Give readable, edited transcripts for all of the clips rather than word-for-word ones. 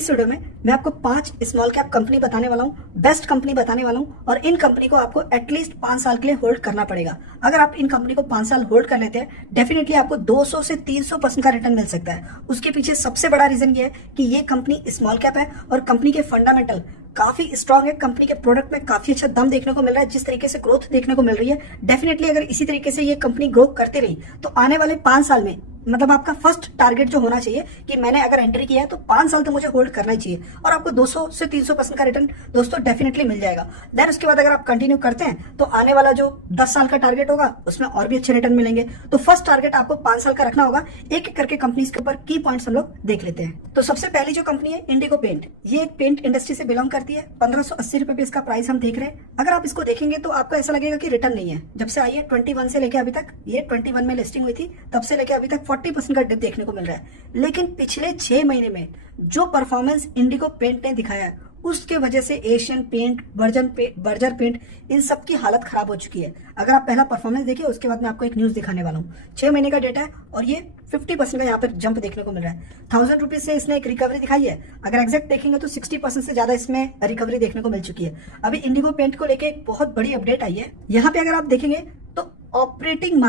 इस वीडियो में मैं आपको 5 स्मॉल कैप कंपनी बताने वाला हूँ, बेस्ट कंपनी बताने वाला हूँ और इन कंपनी को आपको एटलीस्ट 5 साल के लिए होल्ड करना पड़ेगा। अगर आप इन कंपनी को 5 साल होल्ड कर लेते हैं, डेफिनेटली आपको 200 से 300% का रिटर्न मिल सकता है। उसके पीछे सबसे बड़ा रीजन ये है कि ये कंपनी स्मॉल कैप है और कंपनी के फंडामेंटल काफी स्ट्रांग है। कंपनी के प्रोडक्ट में काफी अच्छा दम देखने को मिल रहा है। जिस तरीके से ग्रोथ देखने को मिल रही है, डेफिनेटली अगर इसी तरीके से ये कंपनी ग्रो करती रही तो आने वाले 5 साल में मतलब आपका फर्स्ट टारगेट जो होना चाहिए कि मैंने अगर एंट्री किया है तो 5 साल तो मुझे होल्ड करना ही चाहिए और आपको 200 से 300% का रिटर्न दोस्तों डेफिनेटली मिल जाएगा। देन उसके बाद अगर आप कंटिन्यू करते हैं तो आने वाला जो 10 साल का टारगेट होगा उसमें और भी अच्छे रिटर्न मिलेंगे। तो फर्स्ट टारगेट आपको 5 साल का रखना होगा। एक एक करके कंपनीज के ऊपर की पॉइंट्स हम लोग देख लेते हैं। तो सबसे पहली जो कंपनी है इंडिगो पेंट, ये एक पेंट इंडस्ट्री से बिलोंग करती है। 1580 रुपए पे इसका प्राइस हम देख रहे हैं। अगर आप इसको देखेंगे तो आपको ऐसा लगेगा कि रिटर्न नहीं है। जब से आई है 21 से लेके अभी तक, ये 21 में लिस्टिंग हुई थी, तब से लेके अभी तक 40% का डिप देखने को मिल रहा है। लेकिन पिछले 6 महीने में जो परफॉर्मेंस इंडिगो पेंट ने दिखाया है उसके वजह से एशियन पेंट, बर्जर पेंट, इन सब की हालत खराब हो चुकी है। अगर आप पहला परफॉर्मेंस देखिए उसके बाद मैं आपको एक न्यूज दिखाने वाला हूँ। 6 महीने का डेटा है और ये 50% का यहाँ पर जंप देखने को मिल रहा है। 1000 रुपीज से इसने एक रिकवरी दिखाई है। अगर एग्जैक्ट देखेंगे तो 60% से ज्यादा इसमें रिकवरी देखने को मिल चुकी है। अभी इंडिगो पेंट को लेके एक बहुत बड़ी अपडेट आई है। यहाँ पे अगर आप देखेंगे तो ऑपरेटिंग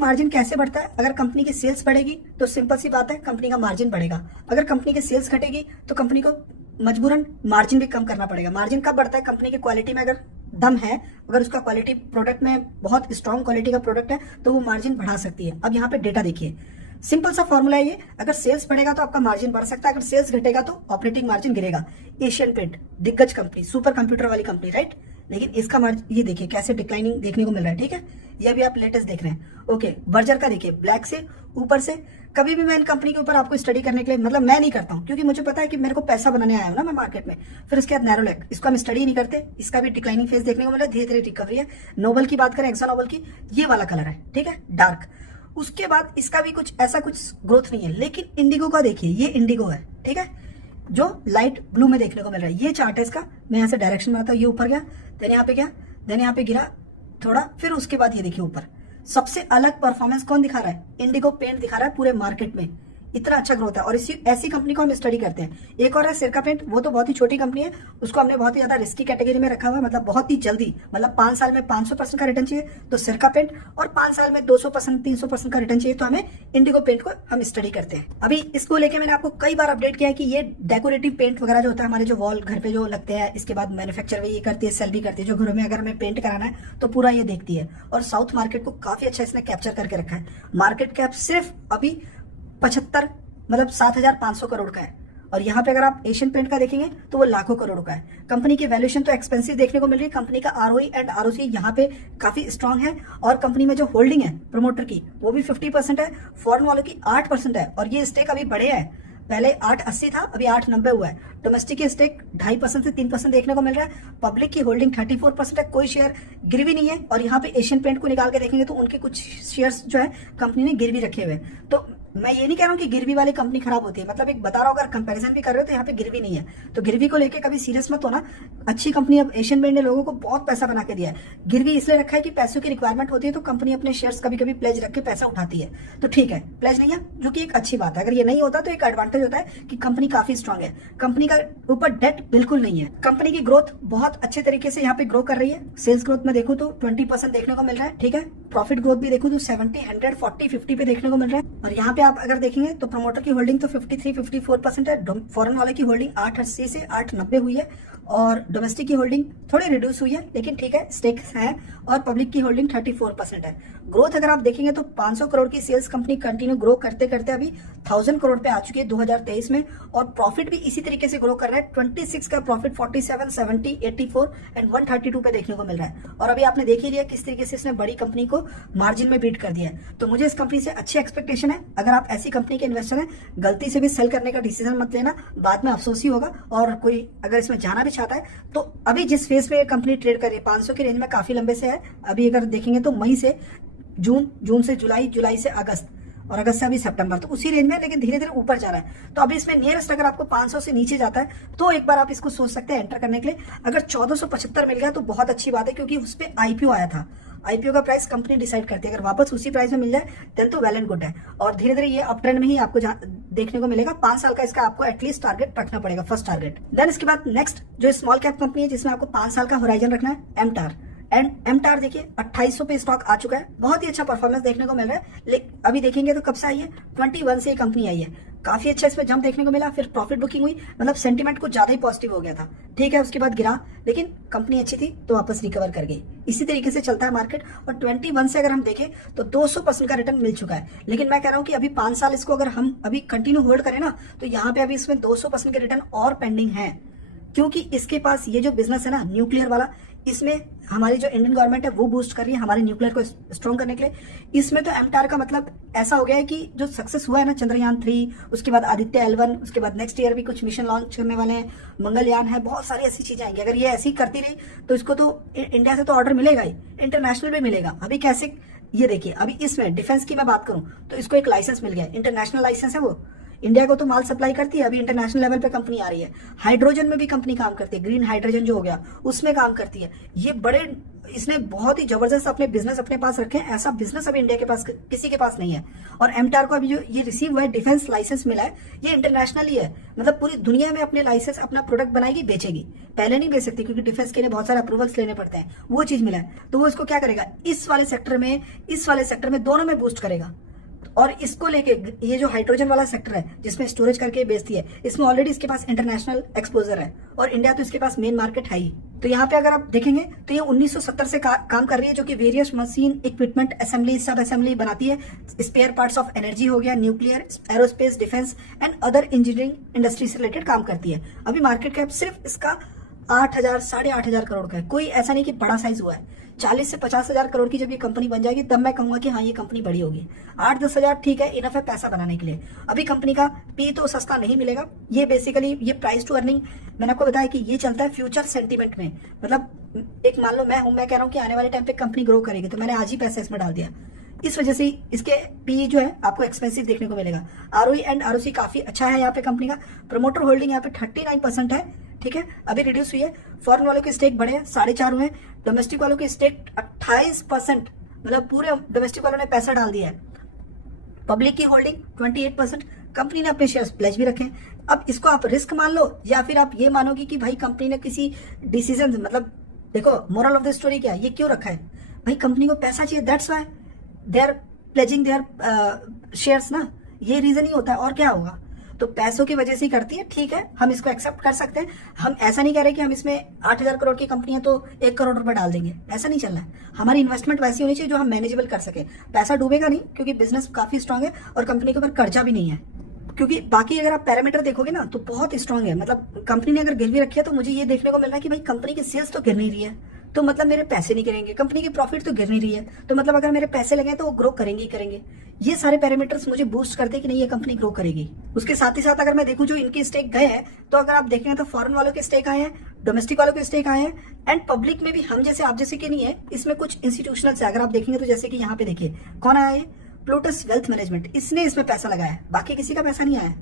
मार्जिन कैसे बढ़ता है? अगर कंपनी की सेल्स बढ़ेगी तो सिंपल सी बात है कंपनी का मार्जिन बढ़ेगा। अगर कंपनी की सेल्स घटेगी तो कंपनी को मजबूरन मार्जिन भी कम करना पड़ेगा। मार्जिन कब बढ़ता है? कंपनी की क्वालिटी में अगर दम है, अगर उसका क्वालिटी प्रोडक्ट में बहुत स्ट्रांग क्वालिटी का प्रोडक्ट है तो वो मार्जिन बढ़ा सकती है। अब यहाँ पे डेटा देखिए, सिंपल सा फॉर्मूला है ये। अगर सेल्स बढ़ेगा तो आपका मार्जिन बढ़ सकता है, अगर सेल्स घटेगा तो ऑपरेटिंग मार्जिन गिरेगा। एशियन पेंट दिग्गज कंपनी, सुपर कंप्यूटर वाली कंपनी, राइट? लेकिन इसका मार्जिन ये देखिए कैसे डिक्लाइनिंग देखने को मिल रहा है। ठीक है, ये भी आप लेटेस्ट देख रहे हैं। ओके, बर्जर का देखिए, ब्लैक से ऊपर से। कभी भी मैं इन कंपनी के ऊपर आपको स्टडी करने के लिए मतलब मैं नहीं करता हूँ, क्योंकि मुझे पता है कि मेरे को पैसा बनाने आया हूँ ना मैं मार्केट में। फिर उसके बाद नैरोलैक, इसको हम स्टडी नहीं करते। इसका भी डिक्लाइनिंग फेज देखने को मिल रहा है, धीरे धीरे रिकवरी है। नोबल की बात करें, एक्सा नोबल की, ये वाला कलर है, ठीक है, डार्क। उसके बाद इसका भी कुछ ऐसा कुछ ग्रोथ नहीं है। लेकिन इंडिगो का देखिए, ये इंडिगो है, ठीक है, जो लाइट ब्लू में देखने को मिल रहा है। ये चार्ट है इसका। मैं यहाँ से डायरेक्शन बनाता हूँ। ये ऊपर गया, देन यहाँ पे गया, देन यहाँ पे गिरा थोड़ा, फिर उसके बाद ये देखिए ऊपर। सबसे अलग परफॉर्मेंस कौन दिखा रहा है? इंडिगो पेंट दिखा रहा है पूरे मार्केट में। इतना अच्छा ग्रोथ है और ऐसी कंपनी को हम स्टडी करते हैं। एक और है सिरका पेंट, वो तो बहुत ही छोटी कंपनी है, उसको हमने बहुत ही ज्यादा रिस्की कैटेगरी में रखा हुआ है। मतलब बहुत ही जल्दी, मतलब 5 साल में 500% का रिटर्न चाहिए तो सिरका पेंट, और 5 साल में 200% 300% का रिटर्न चाहिए तो हमें इंडिगो पेंट को हम स्टडी करते हैं। अभी इसको लेके मैंने आपको कई बार अपडेट किया है कि ये डेकोरेटिव पेंट वगैरह जो होता है हमारे जो वॉल घर पे जो लगते हैं, इसके बाद मैन्युफैक्चर भी ये करती है, सेल भी करती है। जो घरों में अगर हमें पेंट कराना है तो पूरा ये देखती है और साउथ मार्केट को काफी अच्छा इसने कैप्चर करके रखा है। मार्केट कैप सिर्फ अभी 75 मतलब 7,500 करोड़ का है और यहाँ पे अगर आप एशियन पेंट का देखेंगे तो वो लाखों करोड़ का है। कंपनी की वैल्यूएशन तो एक्सपेंसिव देखने को मिल रही है। कंपनी का आरओई एंड आरओसी यहाँ पे काफी स्ट्रांग है और कंपनी में जो होल्डिंग है प्रमोटर की वो भी 50% है, फॉरेन वालों की 8% है और ये स्टेक अभी बढ़े है। पहले 880 था, अभी 890 हुआ है। डोमेस्टिक की स्टेक 2.5% से 3% देखने को मिल रहा है। पब्लिक की होल्डिंग 34% है, कोई शेयर गिरवी नहीं है। और यहाँ पे एशियन पेंट को निकाल के देखेंगे तो उनके कुछ शेयर्स जो है कंपनी ने गिरवी रखे हुए हैं। तो मैं ये नहीं कह रहा हूँ कि गिरवी वाली कंपनी खराब होती है, मतलब एक बता रहा हूँ, अगर कंपैरिजन भी कर रहे हो तो यहाँ पे गिरवी नहीं है। तो गिरवी को लेके कभी सीरियस मत होना। अच्छी कंपनी, अब एशियन पेंट ने लोगों को बहुत पैसा बना के दिया है। गिरवी इसलिए रखा है कि पैसों की रिक्वायरमेंट होती है तो कंपनी अपने शेयर्स कभी कभी प्लेज रख के पैसा उठाती है। तो ठीक है, प्लेज नहीं है, जो कि एक अच्छी बात है। अगर ये नहीं होता तो एक एडवांटेज होता है कि कंपनी काफी स्ट्रांग है। कंपनी का ऊपर डेट बिल्कुल नहीं है। कंपनी की ग्रोथ बहुत अच्छे तरीके से यहाँ पे ग्रो कर रही है। सेल्स ग्रोथ में देखो तो 20% देखने को मिल रहा है, ठीक है। प्रॉफिट ग्रोथ भी देखो तो 70, 100, 40, 50 पे देखने को मिल रहा है। और यहाँ पे आप अगर देखेंगे तो प्रमोटर की होल्डिंग तो 53-54% है। फॉरेन वाले की होल्डिंग 880 से 890 हुई है और डोमेस्टिक की होल्डिंग थोड़ी रिड्यूस हुई है, लेकिन ठीक है, स्टेक्स है। और पब्लिक की होल्डिंग 34% है। ग्रोथ अगर आप देखेंगे तो 500 करोड़ की सेल्स कंपनी कंटिन्यू ग्रो करते करते अभी 1000 करोड़ पे आ चुकी है 2023 में। और प्रॉफिट भी इसी तरीके से ग्रो कर रहा है। 26 का प्रॉफिट 47, 70, 84 एंड 132 पे देखने को मिल रहा है। और अभी आपने देख ही लिया किस तरीके से इसने बड़ी कंपनी को मार्जिन में बीट कर दिया है। तो मुझे इस कंपनी से अच्छी एक्सपेक्टेशन है। अगर आप ऐसी कंपनी के इन्वेस्टर हैं, गलती से भी सेल करने का डिसीजन मत लेना, बाद में अफसोस ही होगा। और कोई अगर इसमें जाना भी चाहता है तो अभी जिस फेज पे कंपनी ट्रेड कर रही है 500 की रेंज में काफी लंबे से है। अभी अगर देखेंगे तो मई से जून, जून से जुलाई, जुलाई से अगस्त और अगस्त से अभी सितंबर, तो उसी रेंज में, लेकिन धीरे धीरे ऊपर जा रहा है। तो अभी इसमें नियरेस्ट अगर आपको 500 से नीचे जाता है तो एक बार आप इसको सोच सकते हैं एंटर करने के लिए। अगर 1475 मिल गया तो बहुत अच्छी बात है, क्योंकि उस पर आईपीओ आया था आईपीओ का प्राइस कंपनी डिसाइड करती है, अगर वापस उसी प्राइस में मिल जाए देन तो वेल एंड गुड है। और धीरे धीरे ये अप ट्रेंड में ही आपको देखने को मिलेगा। 5 साल का इसका आपको एटलीस्ट टारगेट रखना पड़ेगा, फर्स्ट टारगेट। देन इसके बाद नेक्स्ट जो स्मॉल कैप कंपनी है जिसमें आपको 5 साल का होराइजन रखना है, एमटार। एंड एमटार देखिए 2800 पे स्टॉक आ चुका है, बहुत ही अच्छा परफॉर्मेंस देखने को मिल रहा है। लेकिन अभी देखेंगे तो कब से आई है, 21 से ये कंपनी आई है, काफी अच्छा इसमें जंप देखने को मिला, फिर प्रॉफिट बुकिंग हुई, मतलब सेंटीमेंट कुछ ज्यादा ही पॉजिटिव हो गया था, ठीक है। उसके बाद गिरा, लेकिन कंपनी अच्छी थी तो वापस रिकवर कर गई। इसी तरीके से चलता है मार्केट। और 21 से अगर हम देखें तो 200% का रिटर्न मिल चुका है। लेकिन मैं कह रहा हूं कि अभी 5 साल इसको अगर हम अभी कंटिन्यू होल्ड करें ना, तो यहाँ पे अभी इसमें 200% के रिटर्न और पेंडिंग है, क्योंकि इसके पास ये जो बिजनेस है ना न्यूक्लियर वाला, इसमें हमारी जो इंडियन गवर्नमेंट है वो बूस्ट कर रही है हमारे न्यूक्लियर को स्ट्रॉन्ग करने के लिए। इसमें तो एमटार का मतलब ऐसा हो गया है कि जो सक्सेस हुआ है ना, चंद्रयान 3, उसके बाद आदित्य L1, उसके बाद नेक्स्ट ईयर भी कुछ मिशन लॉन्च करने वाले हैं, मंगलयान है, बहुत सारी ऐसी चीजें आएंगी। अगर ये ऐसी करती रही तो इसको तो इंडिया से तो ऑर्डर मिलेगा ही, इंटरनेशनल भी मिलेगा। अभी कैसे, ये देखिए अभी इसमें डिफेंस की मैं बात करूं तो इसको एक लाइसेंस मिल गया, इंटरनेशनल लाइसेंस है वो, इंडिया को तो माल सप्लाई करती है, अभी इंटरनेशनल लेवल पे कंपनी आ रही है। हाइड्रोजन में भी कंपनी काम करती है, ग्रीन हाइड्रोजन जो हो गया उसमें काम करती है। ये बड़े, इसने बहुत ही जबरदस्त अपने बिजनेस अपने पास रखे हैं, ऐसा बिजनेस अभी इंडिया के पास किसी के पास नहीं है। और एमटार को अभी जो ये रिसीव हुआ है डिफेंस लाइसेंस मिला है, ये इंटरनेशनल ही है, मतलब पूरी दुनिया में अपने लाइसेंस अपना प्रोडक्ट बनाएगी, बेचेगी। पहले नहीं बेच सकती क्योंकि डिफेंस के लिए बहुत सारे अप्रूवल्स लेने पड़ते हैं, वो चीज मिला है। तो वो इसको क्या करेगा, इस वाले सेक्टर में, इस वाले सेक्टर में, दोनों में बूस्ट करेगा। और इसको लेके ये जो हाइड्रोजन वाला सेक्टर है जिसमें स्टोरेज करके बेचती है, इसमें ऑलरेडी इसके पास इंटरनेशनल एक्सपोजर है और इंडिया तो इसके पास मेन मार्केट है ही। तो यहाँ पे अगर आप देखेंगे तो ये 1970 से काम कर रही है, जो कि वेरियस मशीन, इक्विपमेंट, असेंबली, सब असेंबली बनाती है। स्पेयर पार्ट्स ऑफ एनर्जी हो गया, nuclear, aerospace, defence and other engineering industry से रिलेटेड काम करती है। अभी मार्केट कैप सिर्फ इसका 8,000 साढ़े 8,000 करोड़ का है, कोई ऐसा नहीं कि बड़ा साइज हुआ है। 40 से 50,000 करोड़ की जब ये कंपनी बन जाएगी तब मैं कहूंगा कि हाँ ये कंपनी बड़ी होगी। 8-10 हजार ठीक है, इनफ है पैसा बनाने के लिए। अभी कंपनी का पी तो सस्ता नहीं मिलेगा, ये बेसिकली ये प्राइस टू अर्निंग मैंने आपको बताया कि ये चलता है फ्यूचर सेंटीमेंट में। मतलब एक मान लो मैं कह रहा हूँ कि आने वाले टाइम पे कंपनी ग्रो करेगी, तो मैंने आज ही पैसा इसमें डाल दिया, इस वजह से इसके पी जो है आपको एक्सपेंसिव देखने को मिलेगा। आरओई एंड आरओसी काफी अच्छा है यहाँ पे कंपनी का। प्रमोटर होल्डिंग यहाँ पे 39% है, ठीक है, अभी रिड्यूस हुई है। फॉरेन वालों के स्टेक बढ़े हैं, 4.5 हुए। डोमेस्टिक वालों के स्टेक 28%, मतलब पूरे डोमेस्टिक वालों ने पैसा डाल दिया है। पब्लिक की होल्डिंग 28%, कंपनी ने अपने शेयर्स प्लेज भी रखे हैं। अब इसको आप रिस्क मान लो या फिर आप ये मानोगे कि भाई कंपनी ने किसी डिसीजन, मतलब देखो मोरल ऑफ द स्टोरी क्या है, ये क्यों रखा है भाई, कंपनी को पैसा चाहिए, that's why they are pledging their shares ना, ये रीजन ही होता है, और क्या होगा। तो पैसों की वजह से ही करती है, ठीक है, हम इसको एक्सेप्ट कर सकते हैं। हम ऐसा नहीं कह रहे कि हम इसमें 8,000 करोड़ की कंपनी है तो 1 करोड़ रुपए डाल देंगे, ऐसा नहीं चलना है। हमारी इन्वेस्टमेंट वैसी होनी चाहिए जो हम मैनेजेबल कर सके, पैसा डूबेगा नहीं, क्योंकि बिजनेस काफी स्ट्रांग है और कंपनी के ऊपर कर्जा भी नहीं है। क्योंकि बाकी अगर आप पैरामीटर देखोगे ना तो बहुत स्ट्रांग है, मतलब कंपनी ने अगर गिरवी रखी है तो मुझे ये देखने को मिल रहा है कि भाई कंपनी की सेल्स तो गिर नहीं रही है, तो मतलब मेरे पैसे नहीं गिरेंगे, कंपनी की प्रॉफिट तो गिर नहीं रही है, तो मतलब अगर मेरे पैसे लगे तो वो ग्रो करेंगे ही करेंगे। ये सारे पैरामीटर्स मुझे बूस्ट करते हैं कि नहीं ये कंपनी ग्रो करेगी। उसके साथ ही साथ अगर मैं देखूं जो इनके स्टेक गए हैं, तो अगर आप देखेंगे तो फॉरेन वालों के स्टेक आए हैं, डोमेस्टिक वालों के स्टेक आए हैं, एंड पब्लिक में भी हम जैसे आप जैसे के नहीं है, इसमें कुछ इंस्टीट्यूशनल से अगर आप देखेंगे तो जैसे कि यहाँ पे देखिए कौन आया है, प्लूटस वेल्थ मैनेजमेंट, इसने इसमें पैसा लगाया है, बाकी किसी का पैसा नहीं आया।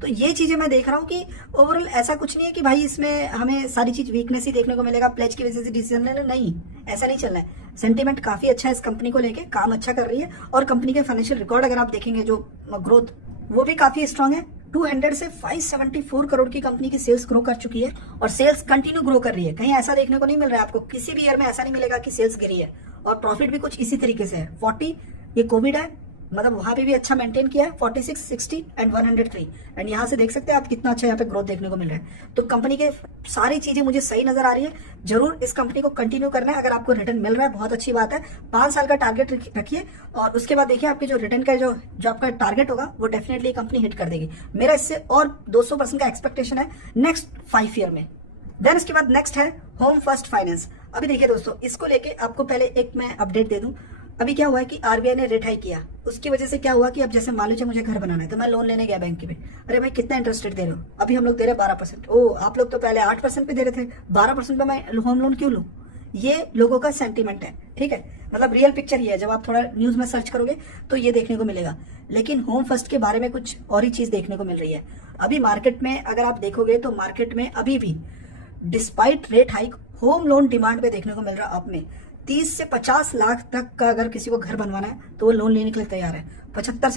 तो ये चीजें मैं देख रहा हूँ कि ओवरऑल ऐसा कुछ नहीं है कि भाई इसमें हमें सारी चीज वीकनेस ही देखने को मिलेगा, प्लेज की वजह से डिसीजन लेना, नहीं, ऐसा नहीं चलना है। सेंटीमेंट काफी अच्छा है इस कंपनी को लेके, काम अच्छा कर रही है, और कंपनी के फाइनेंशियल रिकॉर्ड अगर आप देखेंगे जो ग्रोथ, वो भी काफी स्ट्रांग है। 200 से 574 करोड़ की कंपनी की सेल्स ग्रो कर चुकी है, और सेल्स कंटिन्यू ग्रो कर रही है। कहीं ऐसा देखने को नहीं मिल रहा है आपको, किसी भी ईयर में ऐसा नहीं मिलेगा कि सेल्स गिरी है। और प्रॉफिट भी कुछ इसी तरीके से है, 40, ये कोविड है, मतलब वहां पे भी अच्छा मेंटेन किया है, 46, 60 एंड 103, एंड यहाँ से देख सकते हैं आप कितना अच्छा यहाँ पे ग्रोथ देखने को मिल रहा है। तो कंपनी के सारी चीजें मुझे सही नजर आ रही है। जरूर इस कंपनी को कंटिन्यू करना है, अगर आपको रिटर्न मिल रहा है बहुत अच्छी बात है। 5 साल का टारगेट रखिए, और उसके बाद देखिए आपके जो रिटर्न का जो आपका टारगेट होगा वो डेफिनेटली कंपनी हिट कर देगी। मेरा इससे और 200% का एक्सपेक्टेशन है नेक्स्ट 5 ईयर में। देन इसके बाद नेक्स्ट है होम फर्स्ट फाइनेंस। अभी देखिए दोस्तों, इसको लेके आपको पहले एक मैं अपडेट दे दूं। अभी क्या हुआ है कि आरबीआई ने रेट हाइक किया, उसकी वजह से क्या हुआ कि अब जैसे मान लीजिए मुझे घर बनाना है तो मैं लोन लेने गया बैंक में, अरे भाई कितना इंटरेस्ट रेट दे रहे हो, अभी हम लोग दे रहे हैं 12%। ओ, आप लोग तो पहले 8% पे दे रहे थे, 12% पे मैं होम लोन क्यों लूं। ये लोगों का सेंटीमेंट है, ठीक है, मतलब रियल पिक्चर ये है। जब आप थोड़ा न्यूज में सर्च करोगे तो ये देखने को मिलेगा। लेकिन होम फर्स्ट के बारे में कुछ और ही चीज देखने को मिल रही है। अभी मार्केट में अगर आप देखोगे तो मार्केट में अभी भी despite rate hike home loan demand पे देखने को मिल रहा है अप में 30 से 50 लाख तक का अगर किसी को घर बनवाना है तो वो लोन लेने के लिए तैयार है। 50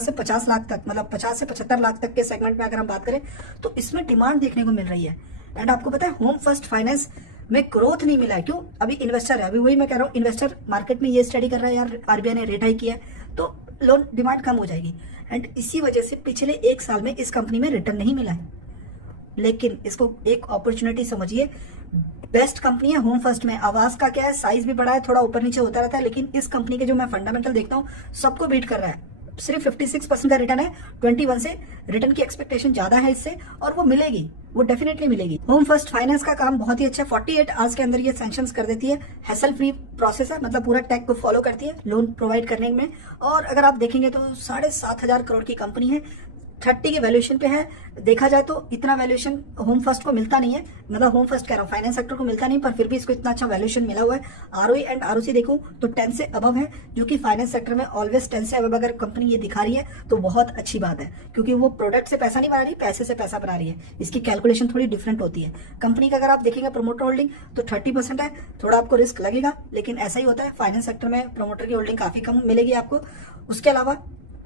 से 50 लाख तक, मतलब 50 से 75 लाख तक के सेगमेंट में अगर हम बात करें तो इसमें डिमांड देखने को मिल रही है। एंड आपको पता है होम फर्स्ट फाइनेंस में ग्रोथ नहीं मिला है। क्यों? अभी इन्वेस्टर है, अभी वही मैं कह रहा हूँ, इन्वेस्टर मार्केट में ये स्टडी कर रहा है यार आरबीआई ने रेट हाइक किया है तो लोन डिमांड कम हो जाएगी। एंड इसी वजह से पिछले 1 साल में इस कंपनी में रिटर्न नहीं मिला है। लेकिन इसको एक अपॉर्चुनिटी समझिए, बेस्ट कंपनी है होम फर्स्ट में। आवाज का क्या है, साइज भी बड़ा है, थोड़ा ऊपर नीचे होता रहता है, लेकिन इस कंपनी के जो मैं फंडामेंटल देखता हूँ सबको बीट कर रहा है। सिर्फ 56% का रिटर्न है 21 से। रिटर्न की एक्सपेक्टेशन ज्यादा है इससे और वो मिलेगी, वो डेफिनेटली मिलेगी। होम फर्स्ट फाइनेंस का काम बहुत ही अच्छा है। 48 आवर्स के अंदर ये सैंक्शंस कर देती है। हैसल फ्री प्रोसेस है, मतलब पूरा टेक को फॉलो करती है लोन प्रोवाइड करने में। और अगर आप देखेंगे तो 7,500 करोड़ की कंपनी है, 30 के वैल्यूएशन पे है। देखा जाए तो इतना वैल्यूएशन होम फर्स्ट को मिलता नहीं है, मतलब होम फर्स्ट कह रहा हूँ, फाइनेंस सेक्टर को मिलता नहीं, पर फिर भी इसको इतना अच्छा वैल्यूएशन मिला हुआ है। आरओई एंड आरओसी देखूं तो 10 से अबव है, जो कि फाइनेंस सेक्टर में ऑलवेज 10 से अबव अगर कंपनी ये दिखा रही है तो बहुत अच्छी बात है, क्योंकि वो प्रोडक्ट से पैसा नहीं बना रही, पैसे से पैसा बना रही है। इसकी कैलकुलेशन थोड़ी डिफरेंट होती है। कंपनी का अगर आप देखेंगे प्रमोटर होल्डिंग तो 30% है। थोड़ा आपको रिस्क लगेगा, लेकिन ऐसा ही होता है, फाइनेंस सेक्टर में प्रमोटर की होल्डिंग काफी कम मिलेगी आपको। उसके अलावा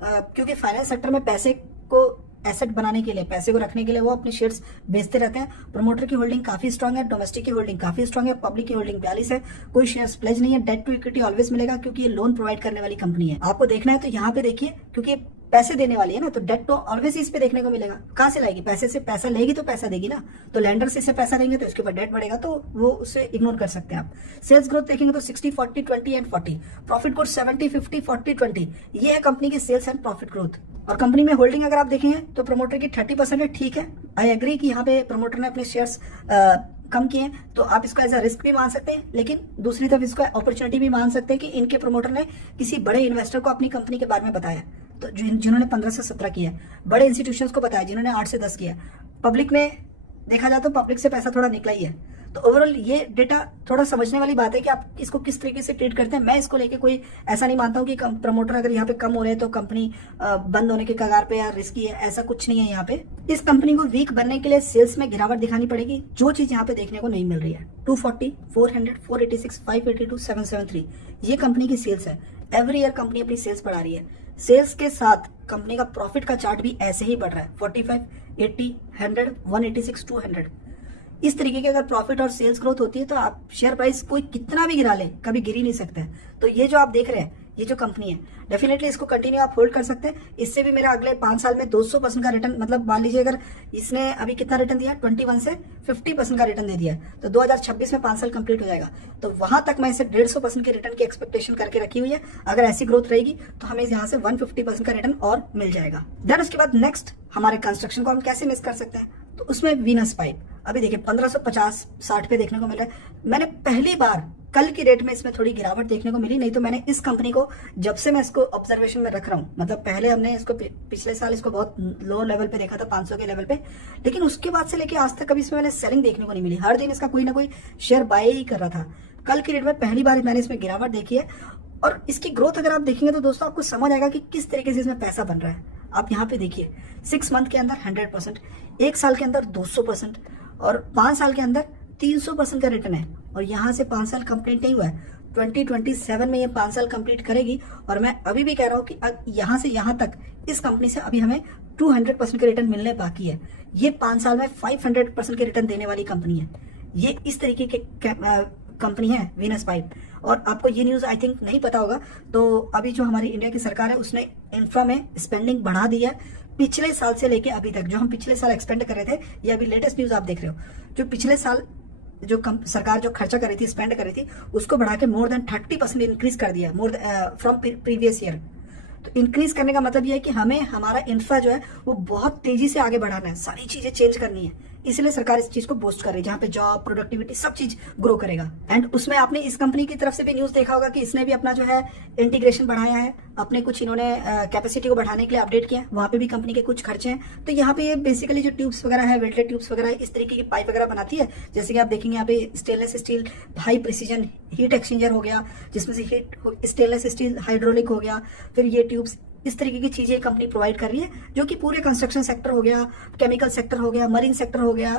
क्योंकि फाइनेंस सेक्टर में पैसे को एसेट बनाने के लिए, पैसे को रखने के लिए वो अपने शेयर्स बेचते रहते हैं। प्रमोटर की होल्डिंग काफी स्ट्रांग है, डोमेस्टिक की होल्डिंग काफी स्ट्रांग है, पब्लिक की होल्डिंग 42 है। कोई शेयर्स प्लेज नहीं है, डेट टू इक्विटी ऑलवेज मिलेगा, क्योंकि ये लोन प्रोवाइड करने वाली कंपनी है। आपको देखना है तो यहाँ पे देखिए, क्योंकि पैसे देने वाली है ना, तो डेट तो ऑलवेज इस पे देखने को मिलेगा। कहाँ से लाएगी? पैसे से पैसा लेगी तो पैसा देगी ना, तो लैंडर से इसे पैसा देंगे तो इसके ऊपर डेट बढ़ेगा, तो वो उससे इग्नोर कर सकते हैं आप। सेल्स ग्रोथ देखेंगे तो 60 40 20 एंड 40, प्रॉफिट ग्रोथ 70 50 40 20, ये है कंपनी की सेल्स एंड प्रॉफिट ग्रोथ। और कंपनी में होल्डिंग अगर आप देखेंगे तो प्रमोटर की 30% है। ठीक है, आई एग्री कि यहाँ पे प्रमोटर ने अपने शेयर्स कम किए हैं, तो आप इसको एज अ रिस्क भी मान सकते हैं, लेकिन दूसरी तरफ इसको अपॉर्चुनिटी भी मान सकते हैं कि इनके प्रमोटर ने किसी बड़े इन्वेस्टर को अपनी कंपनी के बारे में बताया, तो जिन्होंने 15 से 17 किया है, बड़े इंस्टीट्यूशंस को बताया जिन्होंने 8 से 10 किया है। पब्लिक में देखा जाए तो पब्लिक से पैसा थोड़ा निकला ही है। तो ओवरऑल ये डेटा थोड़ा समझने वाली बात है कि आप इसको किस तरीके से ट्रीट करते हैं। मैं इसको लेके कोई ऐसा नहीं मानता हूँ कि प्रमोटर अगर यहाँ पे कम हो रहे हैं तो कंपनी बंद होने के कगार पे या रिस्की है, ऐसा कुछ नहीं है। यहाँ पे इस कंपनी को वीक बनने के लिए सेल्स में गिरावट दिखानी पड़ेगी, जो चीज यहाँ पे देखने को नहीं मिल रही है। 240, 400, 486, 582, 773 ये कंपनी की सेल्स है। एवरी ईयर कंपनी अपनी सेल्स बढ़ा रही है। सेल्स के साथ कंपनी का प्रॉफिट का चार्ट भी ऐसे ही बढ़ रहा है, 45, 80, 100, 186, 200। इस तरीके की अगर प्रॉफिट और सेल्स ग्रोथ होती है तो आप शेयर प्राइस कोई कितना भी गिरा ले, कभी गिर ही नहीं सकता है। तो ये जो आप देख रहे हैं, ये जो कंपनी है, डेफिनेटली इसको कंटिन्यू आप होल्ड कर सकते हैं। इससे भी मेरा अगले 5 साल में 200% का रिटर्न, मतलब मान लीजिए अगर इसने अभी कितना रिटर्न दिया, 21 से 50% का रिटर्न दे दिया है, तो 2026 में 5 साल कंप्लीट हो जाएगा, तो वहां तक मैं इसे 150% के रिटर्न की एक्सपेक्टेशन करके रखी हुई है। अगर ऐसी ग्रोथ रहेगी तो हमें यहाँ से 150% का रिटर्न और मिल जाएगा। देन उसके बाद नेक्स्ट हमारे कंस्ट्रक्शन को हम कैसे मिस कर सकते हैं, तो उसमें वीनस पाइप अभी देखिए 1550-60 पे देखने को मिला है। मैंने पहली बार कल की रेट में इसमें थोड़ी गिरावट देखने को मिली, नहीं तो मैंने इस कंपनी को जब से मैं इसको ऑब्जर्वेशन में रख रहा हूँ, मतलब पहले हमने इसको पिछले साल इसको बहुत लो लेवल पे देखा था, 500 के लेवल पे, लेकिन उसके बाद से लेके आज तक कभी इसमें मैंने सेलिंग देखने को नहीं मिली। हर दिन इसका कोई ना कोई शेयर बाय ही कर रहा था। कल की रेट में पहली बार मैंने इसमें गिरावट देखी है, और इसकी ग्रोथ अगर आप देखेंगे तो दोस्तों आपको समझ आएगा कि किस तरीके से इसमें पैसा बन रहा है। आप यहाँ पे देखिए 6 मंथ के अंदर 100%, 1 साल के अंदर 200%, और 5 साल के अंदर 300% का रिटर्न है। और यहाँ से 5 साल कंप्लीट नहीं हुआ है, 2027 में ये 5 साल कंप्लीट करेगी। और मैं अभी भी कह रहा हूँ कि यहाँ से यहाँ तक इस कंपनी से अभी हमें 200% के रिटर्न मिलने बाकी है। ये 5 साल में 500% के रिटर्न देने वाली कंपनी है। ये इस तरीके के कंपनी है वीनस पाइप। और आपको ये न्यूज आई थिंक नहीं पता होगा, तो अभी जो हमारी इंडिया की सरकार है उसने इंफ्रा में स्पेंडिंग बढ़ा दी है पिछले साल से लेके अभी तक। जो हम पिछले साल एक्सपेंड कर रहे थे, ये अभी लेटेस्ट न्यूज आप देख रहे हो। जो पिछले साल जो सरकार जो खर्चा कर रही थी, स्पेंड कर रही थी, उसको बढ़ा के मोर देन 30% इंक्रीज कर दिया, मोर फ्रॉम प्रीवियस ईयर। तो इंक्रीज करने का मतलब ये है कि हमें हमारा इंफ्रा जो है वो बहुत तेजी से आगे बढ़ाना है, सारी चीजें चेंज करनी है। इसलिए सरकार इस चीज को बूस्ट कर रही है, जहां पे जॉब, प्रोडक्टिविटी सब चीज ग्रो करेगा। एंड उसमें आपने इस कंपनी की तरफ से भी न्यूज देखा होगा कि इसने भी अपना जो है इंटीग्रेशन बढ़ाया है, अपने कुछ इन्होंने कैपेसिटी को बढ़ाने के लिए अपडेट किया है, वहां पे भी कंपनी के कुछ खर्चे हैं। तो यहाँ पे ये बेसिकली जो ट्यूब्स वगैरह है, वेल्डेड ट्यूब्स वगैरह है, इस तरीके की पाइप वगैरह बनाती है। जैसे कि आप देखेंगे यहाँ पे stainless steel high precision heat exchanger हो गया, जिसमें से हीट स्टेनलेस स्टील हाइड्रोलिक हो गया, फिर ये ट्यूब्स, इस तरीके की चीजें कंपनी प्रोवाइड कर रही है, जो कि पूरे कंस्ट्रक्शन सेक्टर हो गया, केमिकल सेक्टर हो गया, मरीन सेक्टर हो गया,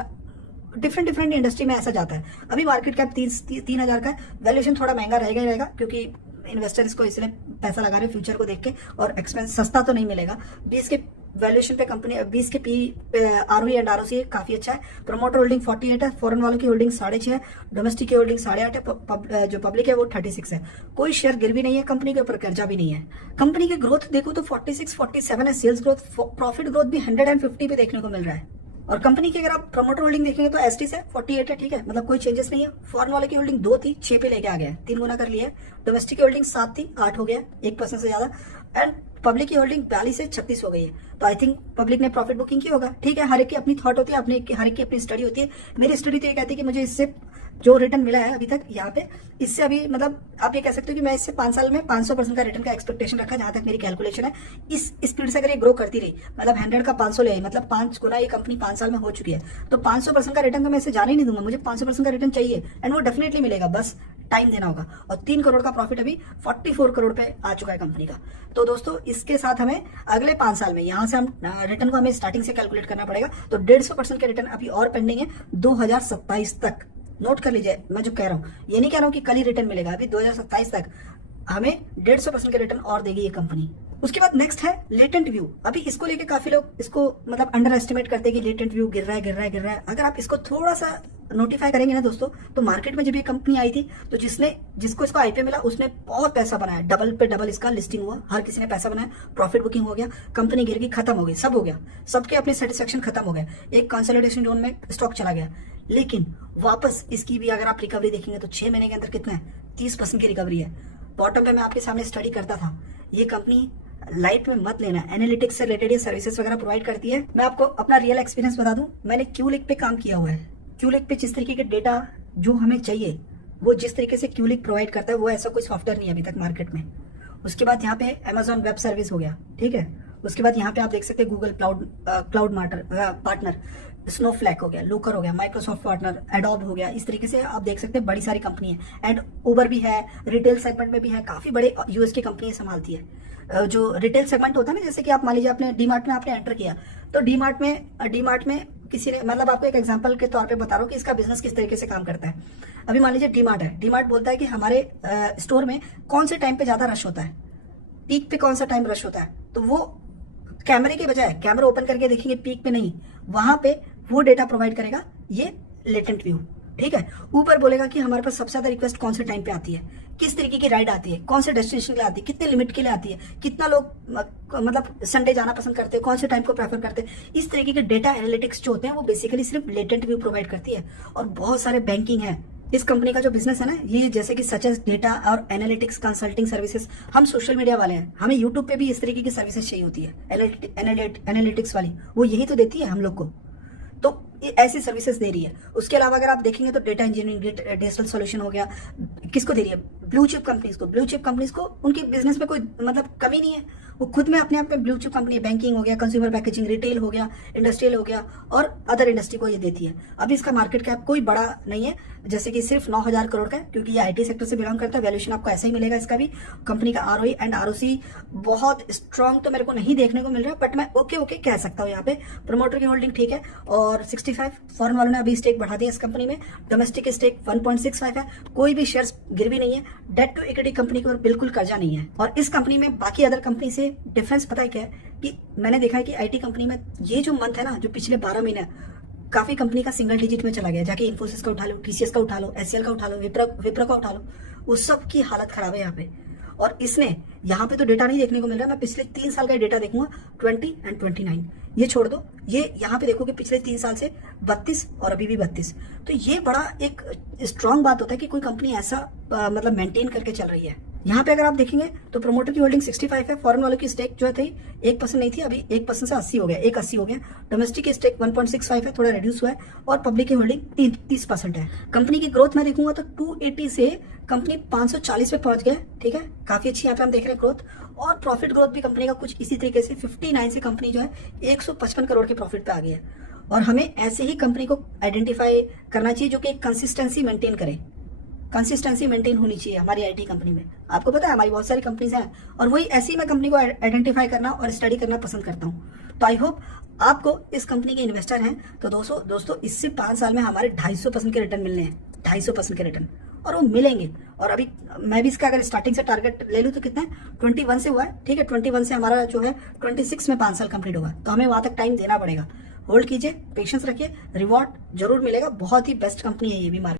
डिफरेंट डिफरेंट इंडस्ट्री में ऐसा जाता है। अभी मार्केट कैप 3,000 का है, वैल्यूएशन थोड़ा महंगा रहेगा ही रहेगा, क्योंकि इन्वेस्टर इसको इसलिए पैसा लगा रहे हैं फ्यूचर को देख के, और एक्सपेंस सस्ता तो नहीं मिलेगा। 20 के वैल्यूएशन पे कंपनी, 20 के पी आरओई एंड आरओसी काफी अच्छा है। प्रमोटर होल्डिंग 48 है, फॉरेन वालों की होल्डिंग 6.5 है, डोमेस्टिक की होल्डिंग 8.5 है, जो पब्लिक है वो 36 है। कोई शेयर गिर भी नहीं है, कंपनी के ऊपर कर्जा भी नहीं है। कंपनी की ग्रोथ देखो तो 46-47 है, सेल्स ग्रोथ, प्रॉफिट ग्रोथ भी 150 पे देखने को मिल रहा है। और कंपनी की अगर आप प्रमोटर होल्डिंग देखेंगे तो एसटी से 48 है, ठीक है, मतलब कोई चेंजेस नहीं है। फॉरेन वाले की होल्डिंग 2 थी, 6 पे लेके आ गया है, 3 गुना कर लिया है। डोमेस्टिक की होल्डिंग 7 थी, 8 हो गया, 1% से ज्यादा। एंड पब्लिक की होल्डिंग 42 से 36 हो गई है। तो आई थिंक पब्लिक ने प्रॉफिट बुकिंग की होगा, ठीक है। हर एक की अपनी थॉट होती है, हर एक की अपनी स्टडी होती है। मेरी स्टडी तो ये कहती है कि मुझे इससे जो रिटर्न मिला है अभी तक यहाँ पे, इससे अभी मतलब आप ये कह सकते हो कि मैं इससे 5 साल में 500% का रिटर्न का एक्सपेक्टेशन रखा, जहां तक मेरी कैलकुलेशन है। इस स्पीड से अगर ये ग्रो करती रही, मतलब 100 का 500 ले आई, मतलब 5 गुना ये कंपनी 5 साल में हो चुकी है, तो 500% का रिटर्न तो मैं इसे जाने ही नहीं दूंगा। मुझे 500% का रिटर्न चाहिए, एंड वो डेफिनेटली मिलेगा, बस टाइम देना होगा। और 3 करोड़ का प्रॉफिट अभी 44 करोड़ पे आ चुका है कंपनी का। तो दोस्तों इसके साथ हमें अगले 5 साल में यहाँ से हम रिटर्न को हमें स्टार्टिंग से कैलकुलेट करना पड़ेगा। तो 150% के रिटर्न अभी और पेंडिंग है 2027 तक। नोट कर लीजिए मैं जो कह रहा हूँ, ये नहीं कह रहा हूँ कि कल ही रिटर्न मिलेगा, अभी 2027 तक हमें 150% के रिटर्न और देगी ये कंपनी। उसके बाद नेक्स्ट है लेटेंट व्यू। अभी इसको लेके काफी लोग इसको मतलब अंडर एस्टिमेट करते हैं कि लेटेंट व्यू गिर रहा है। अगर आप इसको थोड़ा सा नोटिफाई करेंगे ना दोस्तों, तो मार्केट में जब ये कंपनी आई थी तो जिसको इसको आईपीओ मिला उसने बहुत पैसा बनाया, डबल पे डबल इसका लिस्टिंग हुआ, हर किसी ने पैसा बनाया, प्रॉफिट बुकिंग हो गया, कंपनी गिर गई, खत्म हो गई, सब हो गया, सबके अपने सेटिस्फेक्शन खत्म हो गया, एक कंसोलिडेशन जोन में स्टॉक चला गया। लेकिन वापस इसकी भी अगर आप रिकवरी देखेंगे तो 6 महीने के अंदर कितना है, 30% की रिकवरी है। बॉटम पे मैं आपके सामने स्टडी करता था, ये कंपनी लाइट में मत लेना, एनालिटिक्स से रिलेटेड ये सर्विसेज वगैरह प्रोवाइड करती है। मैं आपको अपना रियल एक्सपीरियंस बता दूं, मैंने क्यूलिक पे काम किया हुआ है। क्यूलिक पे जिस तरीके के डेटा जो हमें चाहिए, वो जिस तरीके से क्यूलिक प्रोवाइड करता है, वो ऐसा कोई सॉफ्टवेयर नहीं है अभी तक मार्केट में। उसके बाद यहाँ पे अमेजॉन वेब सर्विस हो गया, ठीक है। उसके बाद यहाँ पे आप देख सकते हैं गूगल क्लाउड पार्टनर, स्नोफ्लैक हो गया, लोकर हो गया, माइक्रोसॉफ्ट पार्टनर, एडोब हो गया। इस तरीके से आप देख सकते हैं बड़ी सारी कंपनी है। एंड उबर भी है, रिटेल सेगमेंट में भी है, काफी बड़े यूएस की कंपनी संभालती है। जो रिटेल सेगमेंट होता है ना, जैसे कि आप मान लीजिए आपने डीमार्ट में आपने एंटर किया, तो डीमार्ट में किसी ने, मतलब आपको एक एग्जांपल के तौर पे बता रहा हूँ कि इसका बिजनेस किस तरीके से काम करता है। अभी मान लीजिए डीमार्ट है, डीमार्ट बोलता है कि हमारे स्टोर में कौन से टाइम पे ज्यादा रश होता है, पीक पे कौन सा टाइम रश होता है, तो वो कैमरे के बजाय कैमरा ओपन करके देखेंगे पीक पे नहीं, वहां पे वो डेटा प्रोवाइड करेगा ये लेटेंट व्यू, ठीक है। ऊपर बोलेगा कि हमारे पास सबसे ज्यादा रिक्वेस्ट कौन से टाइम पे आती है, किस तरीके की राइड आती है, कौन से डेस्टिनेशन के लिए आती है, कितने लिमिट के लिए आती है, कितना लोग मतलब संडे जाना पसंद करते हैं, कौन से टाइम को प्रेफर करते हैं। इस तरीके के डेटा एनालिटिक्स जो होते हैं वो बेसिकली सिर्फ लेटेंट व्यू प्रोवाइड करती है। और बहुत सारे बैंकिंग है इस कंपनी का जो बिजनेस है ना, ये जैसे कि सच एज डेटा और एनालिटिक्स कंसल्टिंग सर्विसेज। हम सोशल मीडिया वाले हैं, हमें यूट्यूब पे भी इस तरीके की सर्विसेज चाहिए होती है एनालिटिक्स वाली, वो यही तो देती है हम लोग को, तो ये ऐसी सर्विसेज दे रही है। उसके अलावा अगर आप देखेंगे तो डेटा इंजीनियरिंग, डिजिटल सॉल्यूशन हो गया, किसको दे रही है, ब्लू चिप कंपनीज को उनके बिजनेस में कोई मतलब कमी नहीं है, वो खुद में अपने आप में ब्लू चिप कंपनी है। बैंकिंग हो गया, कंज्यूमर पैकेजिंग, रिटेल हो गया, इंडस्ट्रियल हो गया, और अदर इंडस्ट्री को ये देती है। अभी इसका मार्केट कैप कोई बड़ा नहीं है, जैसे कि सिर्फ 9,000 करोड़ का है, क्योंकि ये आईटी सेक्टर से बिलोंग करता है। वैल्यूएशन आपको ऐसा ही मिलेगा इसका भी। कंपनी का आरओई एंड आरओसी बहुत स्ट्रॉन्ग तो मेरे को नहीं देखने को मिल रहा है, बट मैं ओके कह सकता हूँ यहाँ पे। प्रमोटर की होल्डिंग ठीक है, और 65 फॉरेन वालों ने अभी स्टेक बढ़ा दिया इस कंपनी में। डोमेस्टिक स्टेक 1.65 है, कोई भी शेयर्स गिर भी नहीं है। डेट टू इक्विटी कंपनी के ऊपर बिल्कुल कर्जा नहीं है। और इस कंपनी में बाकी अदर कंपनी से डिफरेंस पता है क्या है, कि मैंने देखा है कि आईटी कंपनी में ये जो मंथ है ना, जो पिछले 12 महीने काफी कंपनी का सिंगल डिजिट में चला गया। जाके इन्फोसिस का उठा लो, टीसीएस का उठा लो, एचसीएल का उठा लो, विप्रो का उठा लो, उस सब की हालत खराब है यहाँ पे। और इसने यहाँ पे तो डेटा नहीं देखने को मिल रहा है, मैं पिछले 3 साल का डेटा देखूंगा, 20 एंड 29, ये छोड़ दो, ये यहाँ पे देखो कि पिछले 3 साल से 32 और अभी भी 32। तो ये बड़ा एक स्ट्रांग बात होता है कि कोई कंपनी ऐसा मतलब मेंटेन करके चल रही है। यहाँ पे अगर आप देखेंगे तो प्रमोटर की होल्डिंग 65 है, फॉरेन वालों की स्टेक जो थी 1% नहीं थी, अभी 1% से 80 हो गया, 1.80 हो गया। डोमेस्टिक की स्टेक 1.65 है, थोड़ा रिड्यूस हुआ है, और पब्लिक की होल्डिंग 30% है। कंपनी की ग्रोथ में देखूंगा तो 280 से कंपनी 540 पे पहुंच गया, ठीक है, काफी अच्छी यहाँ पे हम देख रहे हैं ग्रोथ। और प्रॉफिट ग्रोथ भी कंपनी का कुछ इसी तरीके से 59 से कंपनी जो है 155 करोड़ के प्रॉफिट पे आ गई है। और हमें ऐसे ही कंपनी को आइडेंटिफाई करना चाहिए जो कि कंसिस्टेंसी मेंटेन करे। कंसिस्टेंसी मेंटेन होनी चाहिए हमारी आईटी कंपनी में। आपको पता है हमारी बहुत सारी कंपनीज हैं, और वही ऐसी मैं कंपनी को आइडेंटिफाई करना और स्टडी करना पसंद करता हूँ। तो आई होप आपको इस कंपनी के इन्वेस्टर हैं तो दोस्तों इससे 5 साल में हमारे 250% के रिटर्न मिलने हैं, 250% के रिटर्न, और वो मिलेंगे। और अभी मैं भी इसका अगर स्टार्टिंग से टारगेट ले लूँ तो कितना है, 21 से हुआ है, ठीक है, 21 से हमारा जो है 26 में 5 साल कंप्लीट होगा, तो हमें वहां तक टाइम देना पड़ेगा। होल्ड कीजिए, पेशेंस रखिए, रिवॉर्ड जरूर मिलेगा। बहुत ही बेस्ट कंपनी है ये भी मार्केट।